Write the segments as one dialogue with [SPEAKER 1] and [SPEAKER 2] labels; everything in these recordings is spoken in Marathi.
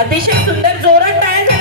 [SPEAKER 1] अतिशय सुंदर जोरात टाळ्या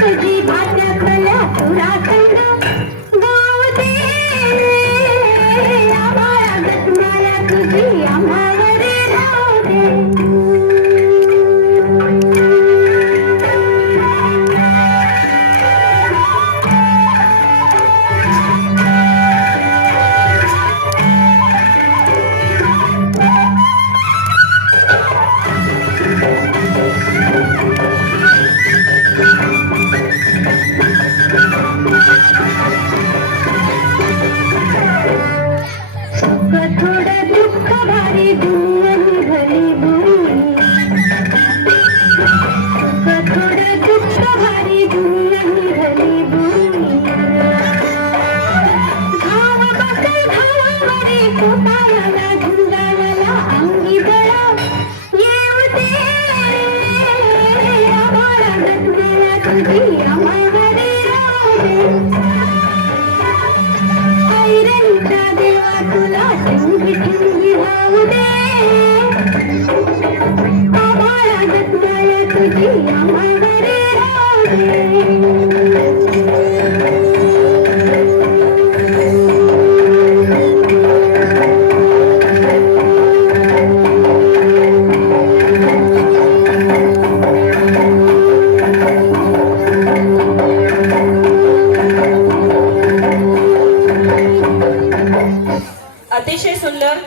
[SPEAKER 2] तुझी भात मला तुरा खंड तुला ठिंगी ठिंगी होऊ दे आम्हाला जत्नाला तुझी आम्हाला अतिशय सुंदर